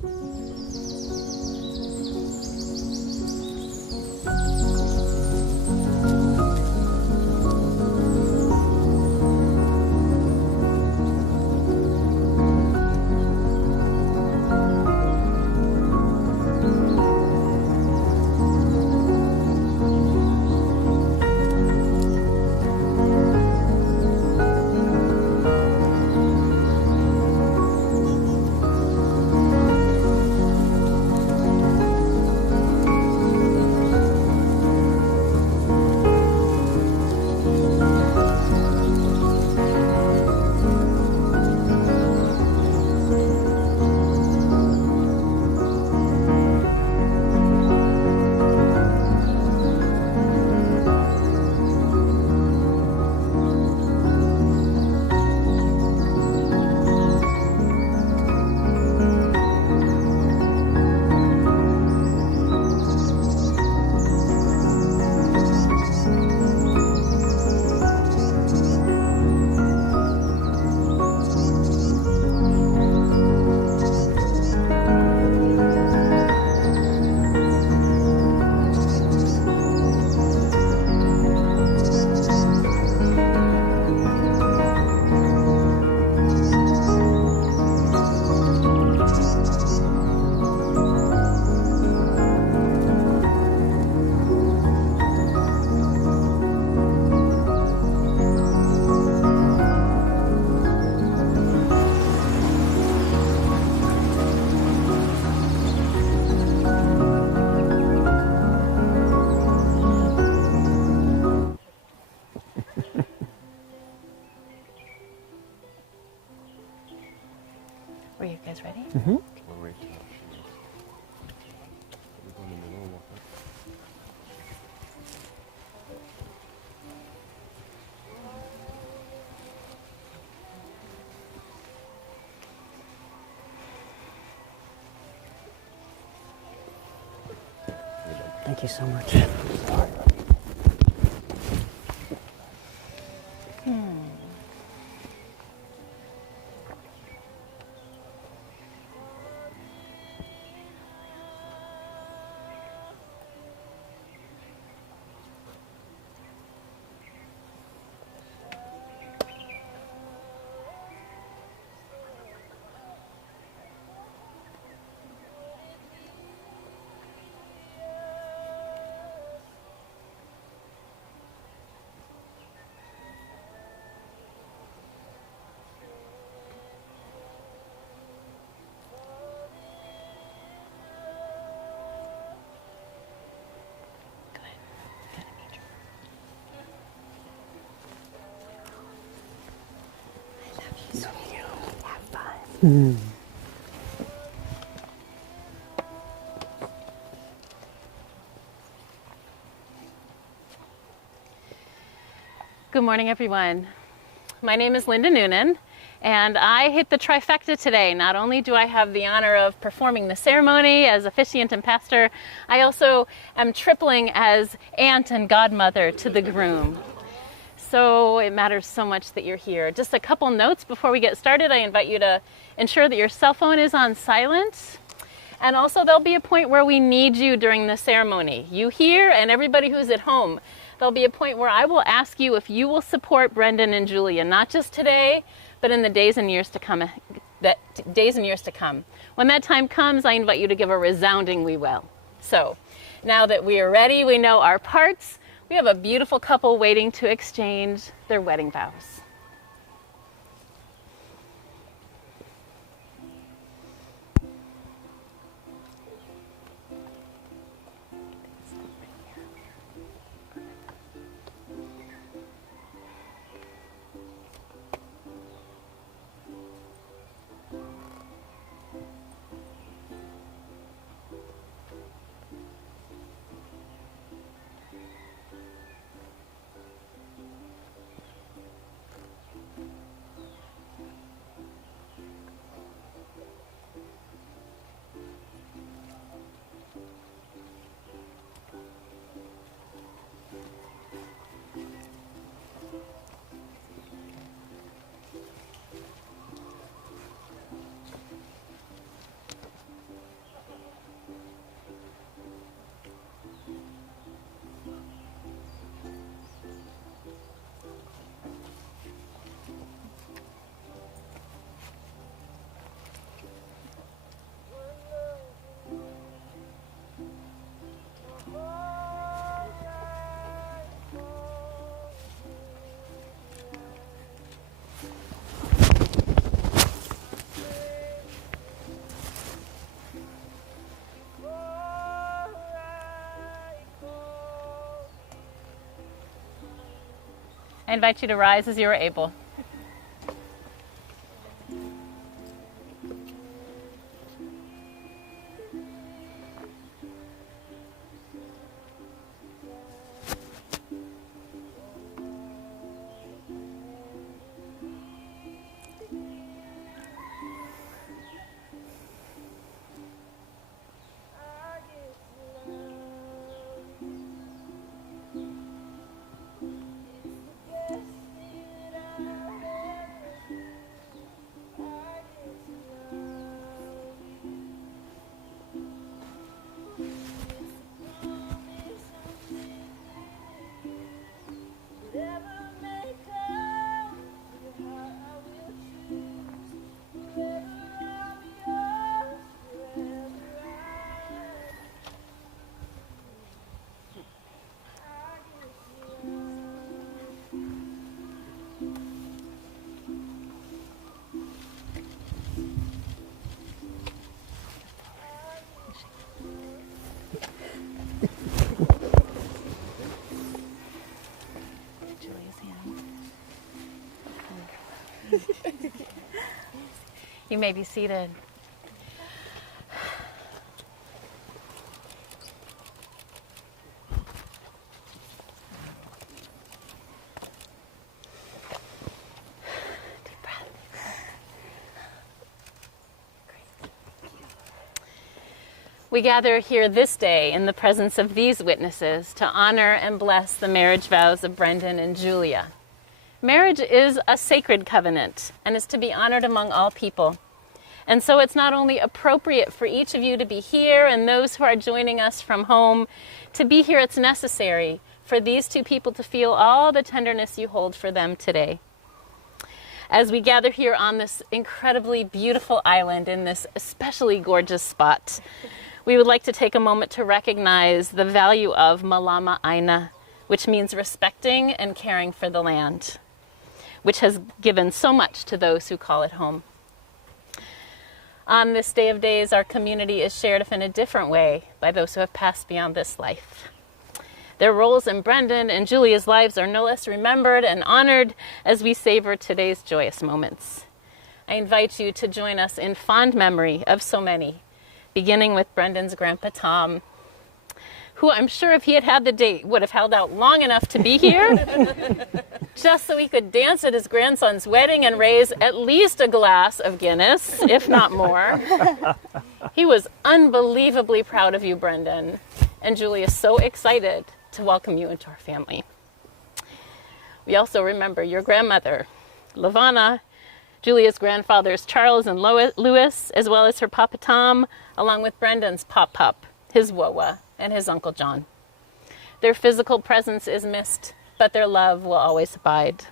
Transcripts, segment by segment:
Were you guys ready? Mm-hmm. Thank you so much. Good morning, everyone. My name is Linda Noonan, and I hit the trifecta today. Not only do I have the honor of performing the ceremony as officiant and pastor, I also am tripling as aunt and godmother to the groom. So it matters so much that you're here. Just a couple notes before we get started. I invite you to ensure that your cell phone is on silent. And also there'll be a point where we need you during the ceremony. You here and everybody who's at home. There'll be a point where I will ask you if you will support Brendan and Julia, not just today, but in the days and years to come. When that time comes, I invite you to give a resounding "we will." So now that we are ready, we know our parts. We have a beautiful couple waiting to exchange their wedding vows. I invite you to rise as you are able. You may be seated. Deep breath. Great. We gather here this day in the presence of these witnesses to honor and bless the marriage vows of Brendan and Julia. Marriage is a sacred covenant and is to be honored among all people. And so it's not only appropriate for each of you to be here and those who are joining us from home to be here, it's necessary for these two people to feel all the tenderness you hold for them today. As we gather here on this incredibly beautiful island in this especially gorgeous spot, we would like to take a moment to recognize the value of Malama Aina, which means respecting and caring for the land, which has given so much to those who call it home. On this day of days, our community is shared in a different way by those who have passed beyond this life. Their roles in Brendan and Julia's lives are no less remembered and honored as we savor today's joyous moments. I invite you to join us in fond memory of so many, beginning with Brendan's grandpa Tom, who I'm sure if he had had the date would have held out long enough to be here, just so he could dance at his grandson's wedding and raise at least a glass of Guinness, if not more. He was unbelievably proud of you, Brendan, and Julia is so excited to welcome you into our family. We also remember your grandmother, Lavana, Julia's grandfathers, Charles and Louis, as well as her Papa Tom, along with Brendan's Pop-Pup, his Wawa, and his Uncle John. Their physical presence is missed, but their love will always abide.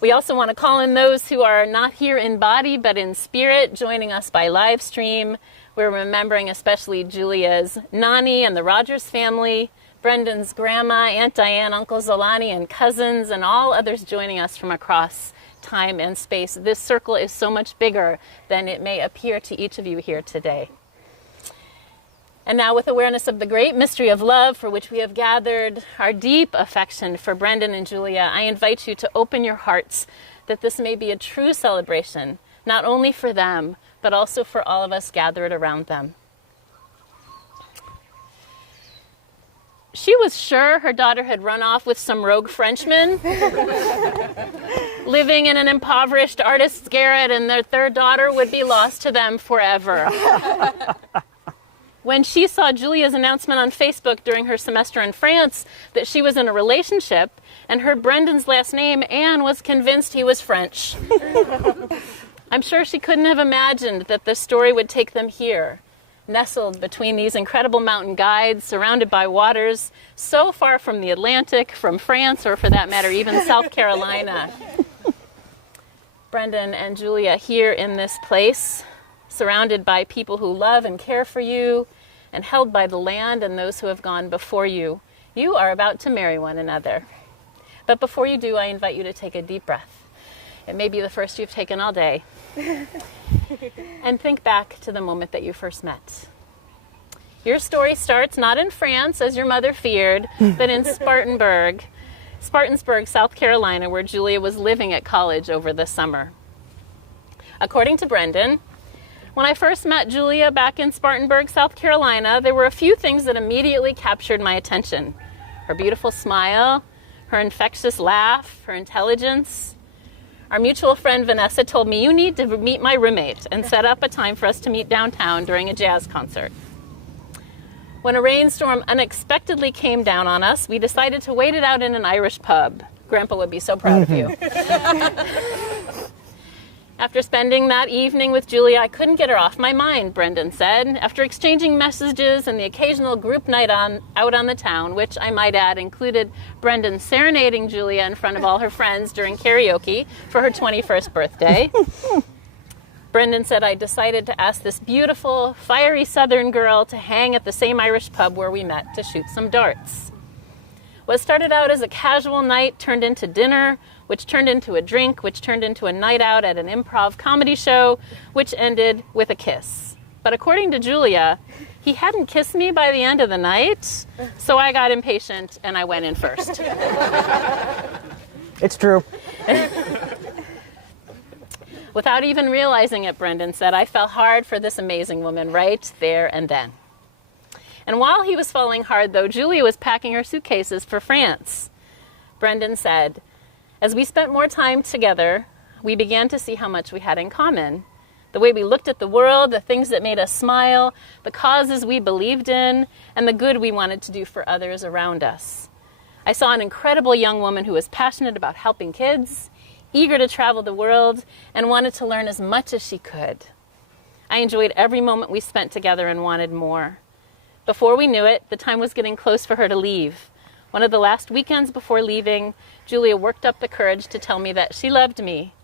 We also want to call in those who are not here in body, but in spirit, joining us by live stream. We're remembering especially Julia's Nani and the Rogers family, Brendan's grandma, Aunt Diane, Uncle Zolani, and cousins, and all others joining us from across time and space. This circle is so much bigger than it may appear to each of you here today. And now, with awareness of the great mystery of love for which we have gathered, our deep affection for Brendan and Julia, I invite you to open your hearts that this may be a true celebration, not only for them, but also for all of us gathered around them. She was sure her daughter had run off with some rogue Frenchman, living in an impoverished artist's garret, and their third daughter would be lost to them forever. When she saw Julia's announcement on Facebook during her semester in France that she was in a relationship and heard Brendan's last name, Anne was convinced he was French. I'm sure she couldn't have imagined that the story would take them here, nestled between these incredible mountain guides, surrounded by waters so far from the Atlantic, from France, or for that matter, even South Carolina. Brendan and Julia here in this place, surrounded by people who love and care for you, and held by the land and those who have gone before you. You are about to marry one another. But before you do, I invite you to take a deep breath. It may be the first you've taken all day. And think back to the moment that you first met. Your story starts not in France, as your mother feared, but in Spartanburg, South Carolina, where Julia was living at college over the summer. According to Brendan, when I first met Julia back in Spartanburg, South Carolina, there were a few things that immediately captured my attention. Her beautiful smile, her infectious laugh, her intelligence. Our mutual friend Vanessa told me, "You need to meet my roommate," and set up a time for us to meet downtown during a jazz concert. When a rainstorm unexpectedly came down on us, we decided to wait it out in an Irish pub. Grandpa would be so proud of you. After spending that evening with Julia, I couldn't get her off my mind, Brendan said. After exchanging messages and the occasional group night out on the town, which I might add included Brendan serenading Julia in front of all her friends during karaoke for her 21st birthday, Brendan said I decided to ask this beautiful, fiery Southern girl to hang at the same Irish pub where we met to shoot some darts. What started out as a casual night turned into dinner, which turned into a drink, which turned into a night out at an improv comedy show, which ended with a kiss. But according to Julia, he hadn't kissed me by the end of the night, so I got impatient and I went in first. It's true. Without even realizing it, Brendan said, I fell hard for this amazing woman right there and then. And while he was falling hard, though, Julia was packing her suitcases for France. Brendan said, as we spent more time together, we began to see how much we had in common. The way we looked at the world, the things that made us smile, the causes we believed in, and the good we wanted to do for others around us. I saw an incredible young woman who was passionate about helping kids, eager to travel the world, and wanted to learn as much as she could. I enjoyed every moment we spent together and wanted more. Before we knew it, the time was getting close for her to leave. One of the last weekends before leaving, Julia worked up the courage to tell me that she loved me.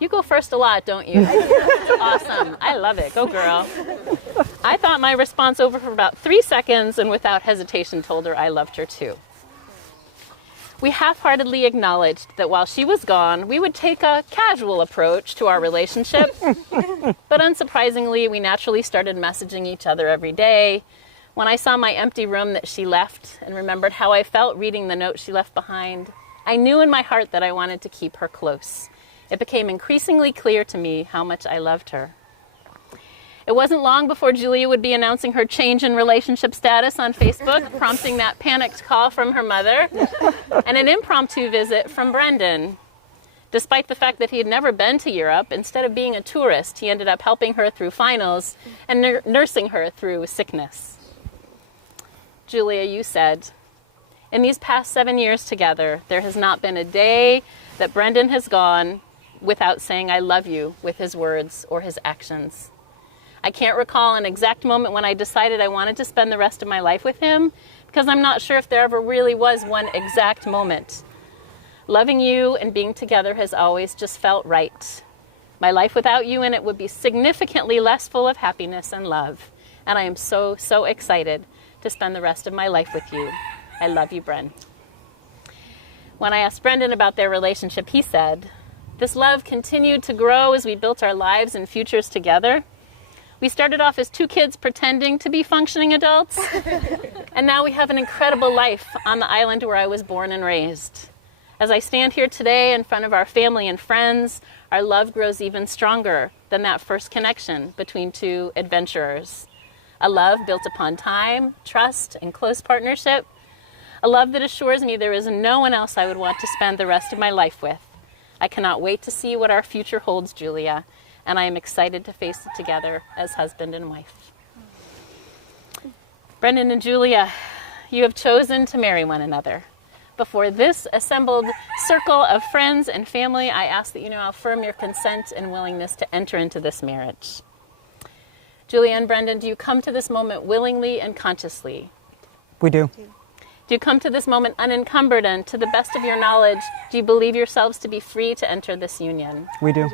You go first a lot, don't you? Awesome. I love it. Go, girl. I thought my response over for about 3 seconds and without hesitation told her I loved her too. We half-heartedly acknowledged that while she was gone, we would take a casual approach to our relationship. But unsurprisingly, we naturally started messaging each other every day. When I saw my empty room that she left and remembered how I felt reading the note she left behind, I knew in my heart that I wanted to keep her close. It became increasingly clear to me how much I loved her. It wasn't long before Julia would be announcing her change in relationship status on Facebook, prompting that panicked call from her mother, and an impromptu visit from Brendan. Despite the fact that he had never been to Europe, instead of being a tourist, he ended up helping her through finals and nursing her through sickness. Julia, you said, in these past 7 years together, there has not been a day that Brendan has gone without saying I love you with his words or his actions. I can't recall an exact moment when I decided I wanted to spend the rest of my life with him, because I'm not sure if there ever really was one exact moment. Loving you and being together has always just felt right. My life without you in it would be significantly less full of happiness and love, and I am so, so excited to spend the rest of my life with you. I love you, Bren. When I asked Brendan about their relationship, he said, this love continued to grow as we built our lives and futures together. We started off as 2 kids pretending to be functioning adults, and now we have an incredible life on the island where I was born and raised. As I stand here today in front of our family and friends, our love grows even stronger than that first connection between 2 adventurers. A love built upon time, trust, and close partnership. A love that assures me there is no one else I would want to spend the rest of my life with. I cannot wait to see what our future holds, Julia, and I am excited to face it together as husband and wife. Brendan and Julia, you have chosen to marry one another. Before this assembled circle of friends and family, I ask that you now affirm your consent and willingness to enter into this marriage. Julia and Brendan, do you come to this moment willingly and consciously? We do. Do you come to this moment unencumbered, and to the best of your knowledge, do you believe yourselves to be free to enter this union? We do.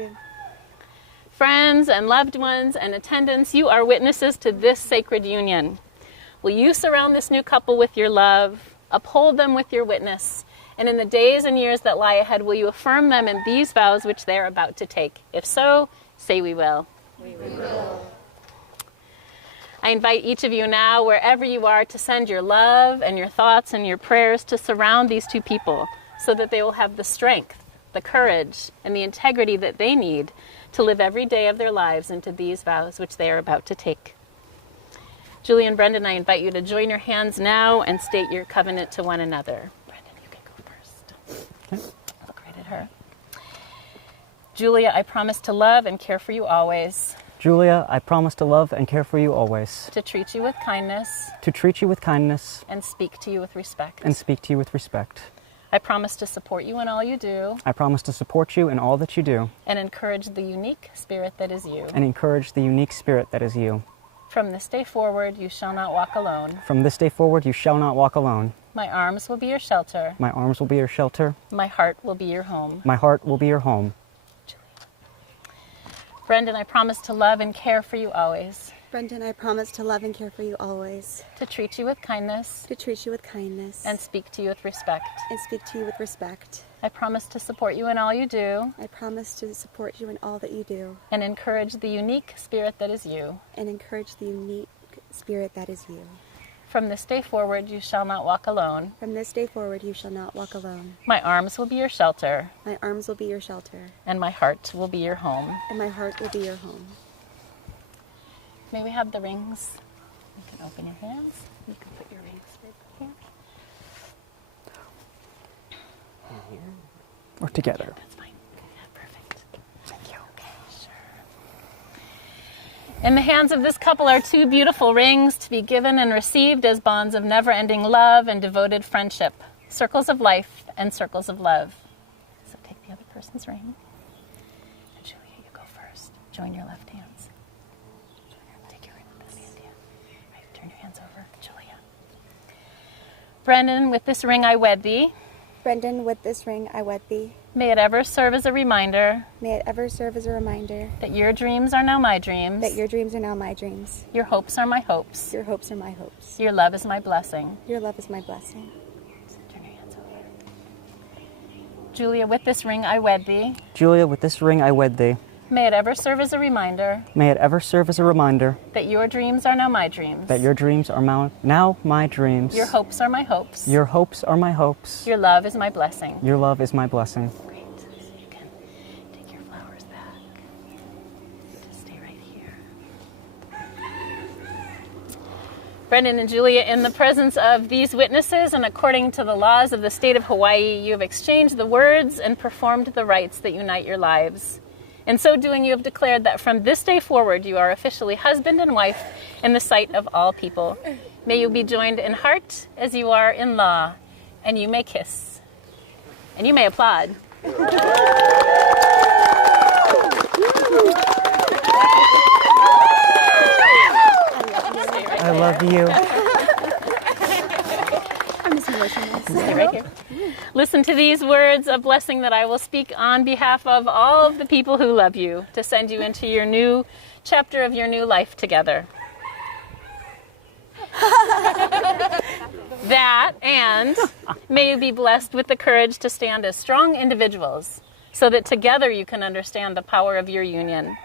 Friends and loved ones and attendants, you are witnesses to this sacred union. Will you surround this new couple with your love, uphold them with your witness, and in the days and years that lie ahead, will you affirm them in these vows which they are about to take? If so, say we will. We will. I invite each of you now, wherever you are, to send your love and your thoughts and your prayers to surround these two people so that they will have the strength, the courage, and the integrity that they need to live every day of their lives into these vows which they are about to take. Julia and Brendan, I invite you to join your hands now and state your covenant to one another. Brendan, you can go first. Okay. Look right at her. Julia, I promise to love and care for you always, Julia, I promise to love and care for you always, to treat you with kindness, to treat you with kindness, and speak to you with respect. and speak to you with respect. I promise to support you in all you do I promise to support you in all that you do, and encourage the unique spirit that is you. and encourage the unique spirit that is you. From this day forward, you shall not walk alone. From this day forward, you shall not walk alone. My arms will be your shelter. My arms will be your shelter. My heart will be your home. My heart will be your home. Brendan, I promise to love and care for you always, Brendan, I promise to love and care for you always, to treat you with kindness, to treat you with kindness, and speak to you with respect. and speak to you with respect. I promise to support you in all you do I promise to support you in all that you do, and encourage the unique spirit that is you. and encourage the unique spirit that is you. From this day forward, you shall not walk alone. From this day forward, you shall not walk alone. My arms will be your shelter, My arms will be your shelter, and my heart will be your home. and my heart will be your home. May we have the rings? You can open your hands. You can put your rings right here. Or together. That's fine. Yeah, perfect. Thank you. Sure. In the hands of this couple are two beautiful rings to be given and received as bonds of never-ending love and devoted friendship, circles of life and circles of love. So take the other person's ring. And Julia, you go first. Join your left hands. Take your ring with this hand, yeah. Right, turn your hands over. Julia. Brendan, with this ring I wed thee. Brendan, with this ring I wed thee. May it ever serve as a reminder May it ever serve as a reminder that your dreams are now my dreams. that your dreams are now my dreams. Your hopes are my hopes. Your hopes are my hopes. Your love is my blessing. Your love is my blessing. Turn your hands over. Julia, with this ring I wed thee. Julia, with this ring I wed thee. May it ever serve as a reminder May it ever serve as a reminder that your dreams are now my dreams. that your dreams are now my dreams. Your hopes are my hopes. Your hopes are my hopes. Your love is my blessing. Your love is my blessing. Great. So you can take your flowers back. Just stay right here. Brendan and Julia, in the presence of these witnesses and according to the laws of the state of Hawaii, you have exchanged the words and performed the rites that unite your lives. In so doing, you have declared that from this day forward, you are officially husband and wife in the sight of all people. May you be joined in heart as you are in law, and you may kiss. And you may applaud. I love you. I'm just emotional. Stay right here. Listen to these words of blessing that I will speak on behalf of all of the people who love you to send you into your new chapter of your new life together. That, and may you be blessed with the courage to stand as strong individuals so that together you can understand the power of your union.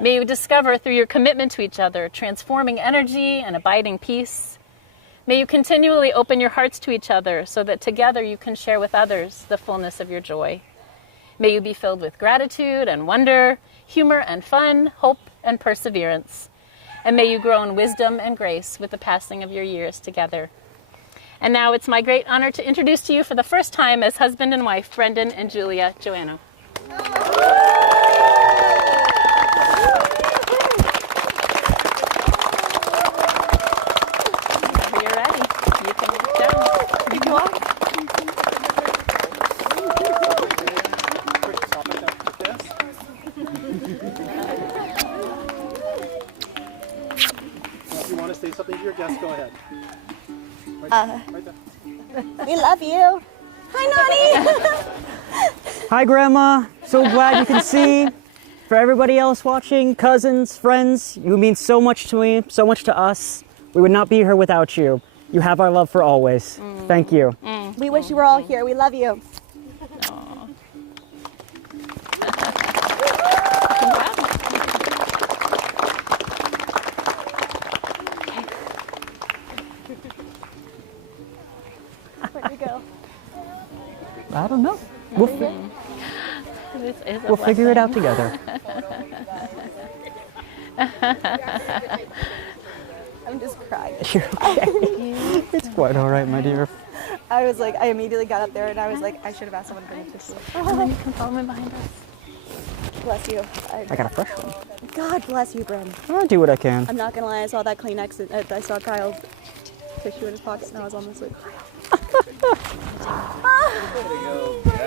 May you discover through your commitment to each other transforming energy and abiding peace. May you continually open your hearts to each other so that together you can share with others the fullness of your joy. May you be filled with gratitude and wonder, humor and fun, hope and perseverance. And may you grow in wisdom and grace with the passing of your years together. And now it's my great honor to introduce to you for the first time as husband and wife, Brendan and Julia Joannou. Whenever you're ready, you can walk down. You can walk. Stop it like this. If you want to say something to your guests, go ahead. Right there. We love you. Hi, Nani. Hi, Grandma. So glad you can see. For everybody else watching, cousins, friends, you mean so much to me, so much to us. We would not be here without you. You have our love for always. Thank you. We wish you were all here. We love you. I don't know. We'll, This is a we'll figure it blessing. out together. I'm just crying. You're okay. It's quite all right, my dear. I was like, I immediately got up there and I was like, I should have asked someone to bring a tissue. And then you can follow me behind us. Bless you. I got a fresh one. God bless you, Bren. I'll do what I can. I'm not gonna lie, I saw that Kleenex and I saw Kyle's tissue in his pocket and I was almost like,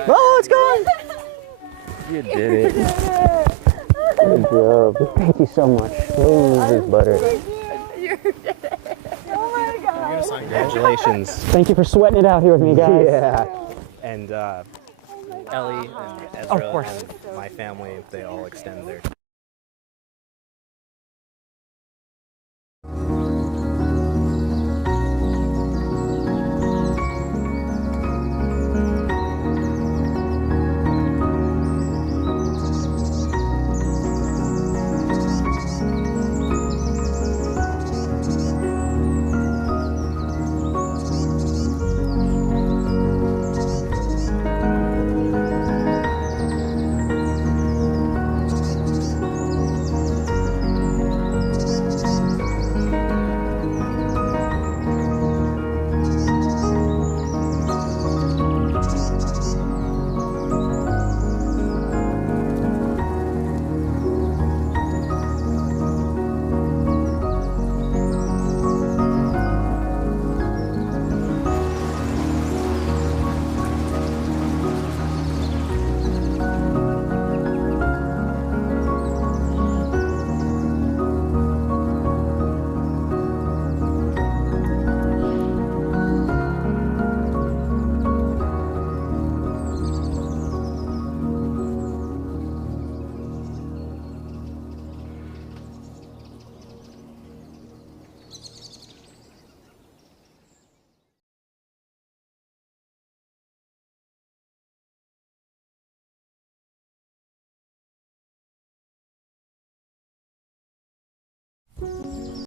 Oh, it's gone. You did it. Good job. Thank you so much. Oh, this butter. Congratulations. Thank you for sweating it out here with me, guys. Yeah. And Ellie and Ezra Of course. and my family, they all extend their